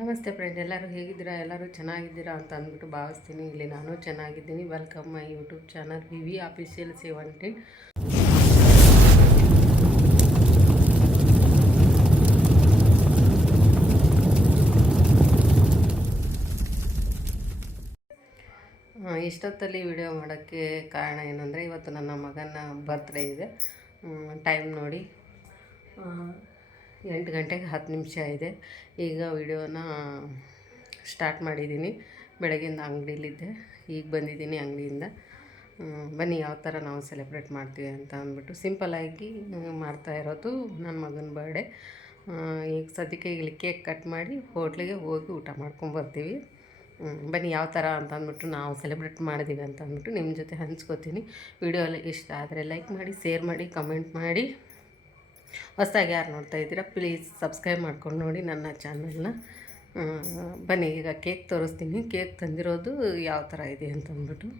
ನಮಸ್ತೆ ಫ್ರೆಂಡ್, ಎಲ್ಲರೂ ಹೇಗಿದ್ದೀರಾ? ಎಲ್ಲರೂ ಚೆನ್ನಾಗಿದ್ದೀರಾ ಅಂತ ಅಂದ್ಬಿಟ್ಟು ಭಾವಿಸ್ತೀನಿ. ಇಲ್ಲಿ ನಾನು ಚೆನ್ನಾಗಿದ್ದೀನಿ. ವೆಲ್ಕಮ್ ಮೈ ಯೂಟ್ಯೂಬ್ ಚಾನಲ್ ವಿವಿ ಆಫೀಷಿಯಲ್ 17. ಇಷ್ಟೊತ್ತಲ್ಲಿ ವಿಡಿಯೋ ಮಾಡೋಕ್ಕೆ ಕಾರಣ ಏನಂದರೆ, ಇವತ್ತು ನನ್ನ ಮಗನ ಬರ್ತ್ಡೇ ಇದೆ. ಟೈಮ್ ನೋಡಿ 8 ಗಂಟೆಗೆ 10 ನಿಮಿಷ ಇದೆ. ಈಗ ವಿಡಿಯೋನ ಸ್ಟಾರ್ಟ್ ಮಾಡಿದ್ದೀನಿ. ಬೆಳಗ್ಗಿಂದ ಅಂಗಡಿಲಿದ್ದೆ, ಈಗ ಬಂದಿದ್ದೀನಿ ಅಂಗಡಿಯಿಂದ. ಬನ್ನಿ ಯಾವ ಥರ ನಾವು ಸೆಲೆಬ್ರೇಟ್ ಮಾಡ್ತೀವಿ ಅಂತ ಅಂದ್ಬಿಟ್ಟು ಸಿಂಪಲ್ಲಾಗಿ ಮಾಡ್ತಾ ಇರೋದು ನನ್ನ ಮಗನ ಬರ್ಡೇ. ಈಗ ಸದ್ಯಕ್ಕೆ ಇಲ್ಲಿ ಕೇಕ್ ಕಟ್ ಮಾಡಿ ಹೋಟ್ಲಿಗೆ ಹೋಗಿ ಊಟ ಮಾಡ್ಕೊಂಬರ್ತೀವಿ. ಬನ್ನಿ ಯಾವ ಥರ ಅಂತ ಅಂದ್ಬಿಟ್ಟು ನಾವು ಸೆಲೆಬ್ರೇಟ್ ಮಾಡಿದ್ದೀವಿ ಅಂತ ಅಂದ್ಬಿಟ್ಟು ನಿಮ್ಮ ಜೊತೆ ಹಂಚ್ಕೋತೀನಿ. ವಿಡಿಯೋ ಇಷ್ಟ ಆದರೆ ಲೈಕ್ ಮಾಡಿ, ಶೇರ್ ಮಾಡಿ, ಕಮೆಂಟ್ ಮಾಡಿ. ಹೊಸದಾಗಿ ಯಾರು ನೋಡ್ತಾ ಇದ್ದೀರಾ ಪ್ಲೀಸ್ ಸಬ್ಸ್ಕ್ರೈಬ್ ಮಾಡ್ಕೊಂಡು ನೋಡಿ ನನ್ನ ಚಾನಲ್ನ. ಬನ್ನಿ ಈಗ ಕೇಕ್ ತೋರಿಸ್ತೀನಿ. ಕೇಕ್ ತಂದಿರೋದು ಯಾವ ಥರ ಇದೆ ಅಂತ ಅಂದ್ಬಿಟ್ಟು.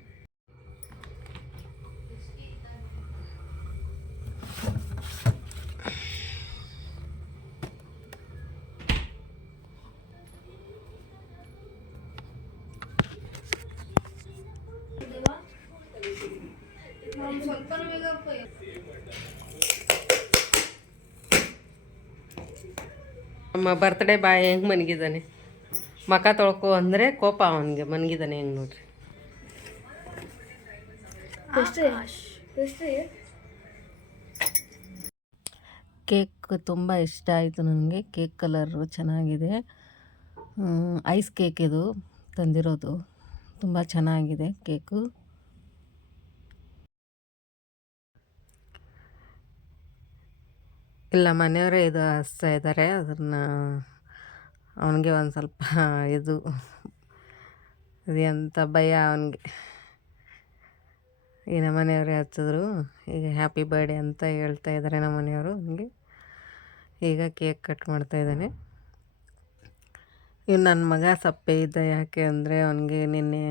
ನಮ್ಮ ಬರ್ತ್ಡೇ ಬಾಯ್ ಹೆಂಗೆ ಮನಗಿದ್ದಾನೆ, ಮಕ ತೊಳ್ಕೊ ಅಂದರೆ ಕೋಪ ಅವನಿಗೆ. ಮನಗಿದ್ದಾನೆ ಹೆಂಗೆ ನೋಡ್ರಿ. ಕೇಕ್ ತುಂಬ ಇಷ್ಟ ಆಯಿತು ನನಗೆ. ಕೇಕ್ ಕಲರು ಚೆನ್ನಾಗಿದೆ. ಐಸ್ ಕೇಕ್ ಇದು ತಂದಿರೋದು. ತುಂಬ ಚೆನ್ನಾಗಿದೆ ಕೇಕು. ಇಲ್ಲ, ಮನೆಯವರೇ ಇದು ಹಚ್ತಾ ಇದ್ದಾರೆ. ಅದನ್ನು ಅವನಿಗೆ ಒಂದು ಸ್ವಲ್ಪ ಇದು ಎಂಥ ಭಯ ಅವನಿಗೆ. ಈ ನಮ್ಮ ಮನೆಯವರೇ ಹಚ್ಚಿದ್ರು. ಈಗ ಹ್ಯಾಪಿ ಬರ್ಡೇ ಅಂತ ಹೇಳ್ತಾ ಇದ್ದಾರೆ ನಮ್ಮ ಮನೆಯವರು. ಅವನಿಗೆ ಈಗ ಕೇಕ್ ಕಟ್ ಮಾಡ್ತಾ ಇದ್ದಾನೆ. ಇನ್ನು ನನ್ನ ಮಗ ಸಪ್ಪೆ ಇದ್ದ. ಯಾಕೆ ಅಂದರೆ ಅವನಿಗೆ ನಿನ್ನೆ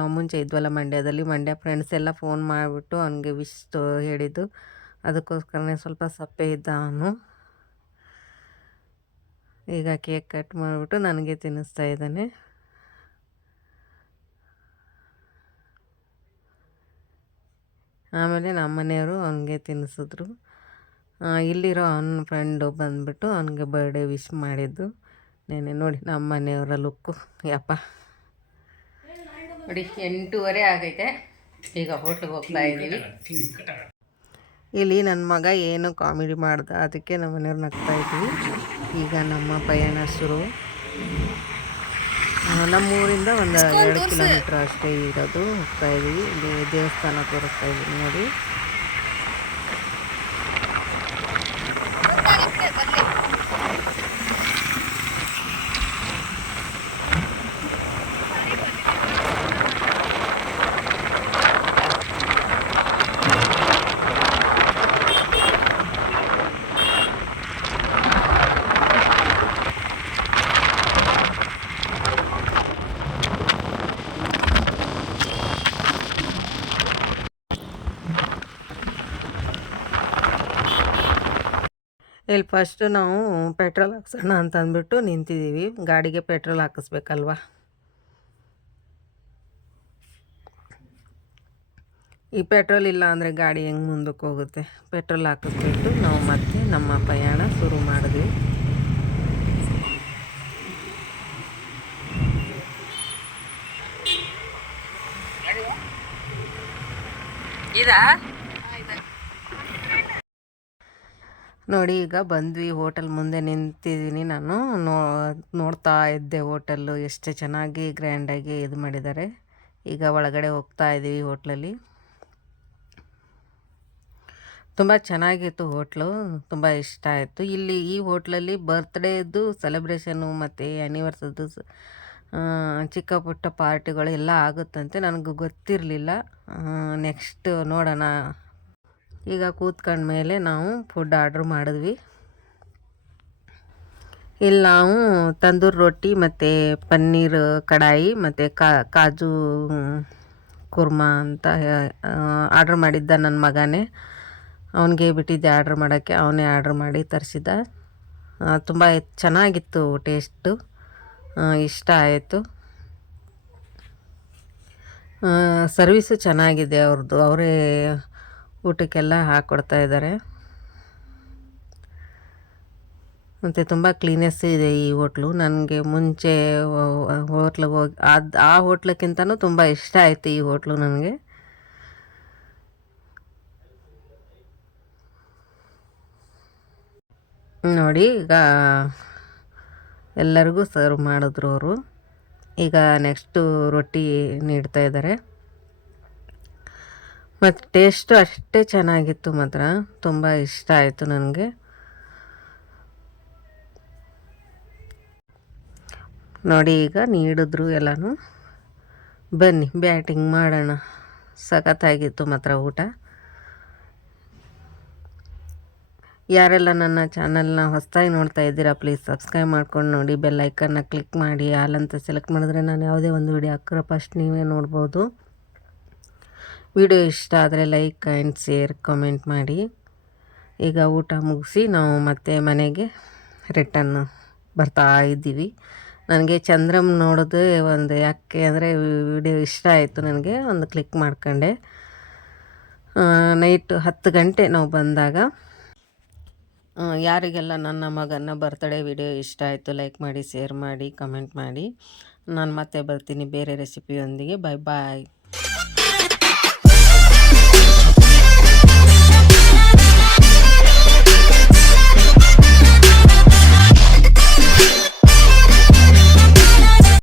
ನಾವು ಮುಂಚೆ ಇದ್ವಲ್ಲ ಮಂಡ್ಯದಲ್ಲಿ, ಮಂಡ್ಯ ಫ್ರೆಂಡ್ಸ್ ಎಲ್ಲ ಫೋನ್ ಮಾಡಿಬಿಟ್ಟು ಅವನಿಗೆ ವಿಶ್ ಹೇಳಿದ್ದು. ಅದಕ್ಕೋಸ್ಕರನೇ ಸ್ವಲ್ಪ ಸಪ್ಪೆ ಇದ್ದ ಅವನು. ಈಗ ಕೇಕ್ ಕಟ್ ಮಾಡಿಬಿಟ್ಟು ನನಗೆ ತಿನ್ನಿಸ್ತಾ ಇದ್ದಾನೆ. ಆಮೇಲೆ ನಮ್ಮ ಮನೆಯವರು ಅವನಿಗೆ ತಿನ್ನಿಸಿದ್ರು. ಇಲ್ಲಿರೋ ಅವನ ಫ್ರೆಂಡು ಬಂದುಬಿಟ್ಟು ಅವನಿಗೆ ಬರ್ಡೇ ವಿಶ್ ಮಾಡಿದ್ದು ನೆನೆ. ನೋಡಿ ನಮ್ಮ ಮನೆಯವರ ಲುಕ್ಕು. ಯಪ್ಪ ನೋಡಿ, 8:30 ಆಗೈತೆ. ಈಗ ಹೋಟ್ಲಿಗೆ ಹೋಗ್ತಾ ಇದ್ದೀವಿ. ಇಲ್ಲಿ ನನ್ನ ಮಗ ಏನು ಕಾಮಿಡಿ ಮಾಡ್ದ, ಅದಕ್ಕೆ ನಮ್ಮ ಮನೆಯವ್ರು ನಗ್ತಾ ಇದ್ವಿ. ಈಗ ನಮ್ಮ ಪಯಣ ಶುರು. ನಮ್ಮೂರಿಂದ ಒಂದು 2 ಕಿಲೋಮೀಟ್ರ್ ಅಷ್ಟೇ ಇರೋದು. ಹೋಗ್ತಾ ಇದ್ದೀವಿ. ಇಲ್ಲಿ ದೇವಸ್ಥಾನ ತೋರಿಸ್ತಾ ಇದ್ದೀವಿ ನೋಡಿ. ಇಲ್ಲಿ ಫಸ್ಟು ನಾವು ಪೆಟ್ರೋಲ್ ಹಾಕ್ಸೋಣ ಅಂತ ಅಂದ್ಬಿಟ್ಟು ನಿಂತಿದ್ದೀವಿ. ಗಾಡಿಗೆ ಪೆಟ್ರೋಲ್ ಹಾಕಿಸ್ಬೇಕಲ್ವ. ಈ ಪೆಟ್ರೋಲ್ ಇಲ್ಲ ಅಂದರೆ ಗಾಡಿ ಹೆಂಗೆ ಮುಂದಕ್ಕೆ ಹೋಗುತ್ತೆ. ಪೆಟ್ರೋಲ್ ಹಾಕಿಸ್ಬಿಟ್ಟು ನಾವು ಮತ್ತೆ ನಮ್ಮ ಪ್ರಯಾಣ ಶುರು ಮಾಡಿದ್ವಿ. ನೋಡಿ ಈಗ ಬಂದ್ವಿ. ಹೋಟೆಲ್ ಮುಂದೆ ನಿಂತಿದ್ದೀನಿ ನಾನು. ನೋಡ್ತಾ ಇದ್ದೆ ಹೋಟೆಲ್ಲು ಎಷ್ಟು ಚೆನ್ನಾಗಿ ಗ್ರ್ಯಾಂಡಾಗಿ ಇದು ಮಾಡಿದ್ದಾರೆ. ಈಗ ಒಳಗಡೆ ಹೋಗ್ತಾ ಇದ್ದೀವಿ. ಹೋಟ್ಲಲ್ಲಿ ತುಂಬ ಚೆನ್ನಾಗಿತ್ತು ಹೋಟ್ಲು. ತುಂಬ ಇಷ್ಟ ಆಯಿತು. ಇಲ್ಲಿ ಈ ಹೋಟ್ಲಲ್ಲಿ ಬರ್ತ್ಡೇದು ಸೆಲೆಬ್ರೇಷನ್ನು ಮತ್ತು ಆ್ಯನಿವರ್ಸರಿದು ಚಿಕ್ಕ ಪುಟ್ಟ ಪಾರ್ಟಿಗಳು ಎಲ್ಲ ಆಗುತ್ತಂತೆ. ನನಗೂ ಗೊತ್ತಿರಲಿಲ್ಲ. ನೆಕ್ಸ್ಟ್ ನೋಡೋಣ. ಈಗ ಕೂತ್ಕೊಂಡ ಮೇಲೆ ನಾವು ಫುಡ್ ಆರ್ಡ್ರ್ ಮಾಡಿದ್ವಿ. ಇಲ್ಲಿ ನಾವು ತಂದೂರಿ ರೊಟ್ಟಿ ಮತ್ತು ಪನ್ನೀರ್ ಕಡಾಯಿ ಮತ್ತು ಕಾಜು ಕುರ್ಮಾ ಅಂತ ಆರ್ಡ್ರ್ ಮಾಡಿದ್ದ ನನ್ನ ಮಗನೇ. ಅವನಿಗೆ ಬಿಟ್ಟಿದ್ದೆ ಆರ್ಡ್ರ್ ಮಾಡೋಕ್ಕೆ. ಅವನೇ ಆರ್ಡ್ರ್ ಮಾಡಿ ತರಿಸಿದ್ದ. ತುಂಬ ಚೆನ್ನಾಗಿತ್ತು ಟೇಸ್ಟು, ಇಷ್ಟ ಆಯಿತು. ಸರ್ವಿಸು ಚೆನ್ನಾಗಿದೆ ಅವ್ರದ್ದು, ಅವರೇ ಊಟಕ್ಕೆಲ್ಲ ಹಾಕ್ಕೊಡ್ತಾ ಇದ್ದಾರೆ. ಮತ್ತು ತುಂಬ ಕ್ಲೀನೆಸ್ ಇದೆ ಈ ಹೋಟ್ಲು. ನನಗೆ ಮುಂಚೆ ಹೋಟ್ಲಿಗೆ ಹೋಗಿ ಆ ಹೋಟ್ಲಕ್ಕಿಂತನೂ ತುಂಬ ಇಷ್ಟ ಆಯಿತು ಈ ಹೋಟ್ಲು ನನಗೆ. ನೋಡಿ ಈಗ ಎಲ್ಲರಿಗೂ ಸರ್ವ್ ಮಾಡಿದ್ರು ಅವರು. ಈಗ ನೆಕ್ಸ್ಟು ರೊಟ್ಟಿ ನೀಡ್ತಾ ಇದ್ದಾರೆ. ಮತ್ತು ಟೇಸ್ಟು ಅಷ್ಟೇ ಚೆನ್ನಾಗಿತ್ತು, ಮಾತ್ರ ತುಂಬ ಇಷ್ಟ ಆಯಿತು ನನಗೆ. ನೋಡಿ ಈಗ ನೀಡಿದ್ರು ಎಲ್ಲನೂ. ಬನ್ನಿ ಬ್ಯಾಟಿಂಗ್ ಮಾಡೋಣ. ಸಖತ್ತಾಗಿತ್ತು ಮಾತ್ರ ಊಟ. ಯಾರೆಲ್ಲ ನನ್ನ ಚಾನಲ್ನ ಹೊಸದಾಗಿ ನೋಡ್ತಾ ಇದ್ದೀರಾ ಪ್ಲೀಸ್ ಸಬ್ಸ್ಕ್ರೈಬ್ ಮಾಡ್ಕೊಂಡು ನೋಡಿ, ಬೆಲ್ ಐಕನ್ನ ಕ್ಲಿಕ್ ಮಾಡಿ ಆಲ್ ಅಂತ ಸೆಲೆಕ್ಟ್ ಮಾಡಿದ್ರೆ ನಾನು ಯಾವುದೇ ಒಂದು ವಿಡಿಯೋ ಹಾಕಿರೋ ಫಸ್ಟ್ ನೀವೇ ನೋಡ್ಬೋದು. ವಿಡಿಯೋ ಇಷ್ಟ ಆದರೆ ಲೈಕ್ ಆ್ಯಂಡ್ ಶೇರ್ ಕಮೆಂಟ್ ಮಾಡಿ. ಈಗ ಊಟ ಮುಗಿಸಿ ನಾವು ಮತ್ತೆ ಮನೆಗೆ ರಿಟರ್ನ್ ಬರ್ತಾ ಇದ್ದೀವಿ. ನನಗೆ ಚಂದ್ರಮ್ ನೋಡೋದು ಒಂದು ಯಾಕೆ ಅಂದರೆ ವಿಡಿಯೋ ಇಷ್ಟ ಆಯಿತು ನನಗೆ, ಒಂದು ಕ್ಲಿಕ್ ಮಾಡ್ಕೊಂಡೆ. ನೈಟ್ 10 ಗಂಟೆ ನಾವು ಬಂದಾಗ. ಯಾರಿಗೆಲ್ಲ ನನ್ನ ಮಗನ ಬರ್ತ್ಡೇ ವಿಡಿಯೋ ಇಷ್ಟ ಆಯಿತು ಲೈಕ್ ಮಾಡಿ, ಶೇರ್ ಮಾಡಿ, ಕಮೆಂಟ್ ಮಾಡಿ. ನಾನು ಮತ್ತೆ ಬರ್ತೀನಿ ಬೇರೆ ರೆಸಿಪಿಯೊಂದಿಗೆ. ಬಾಯ್ ಬಾಯ್.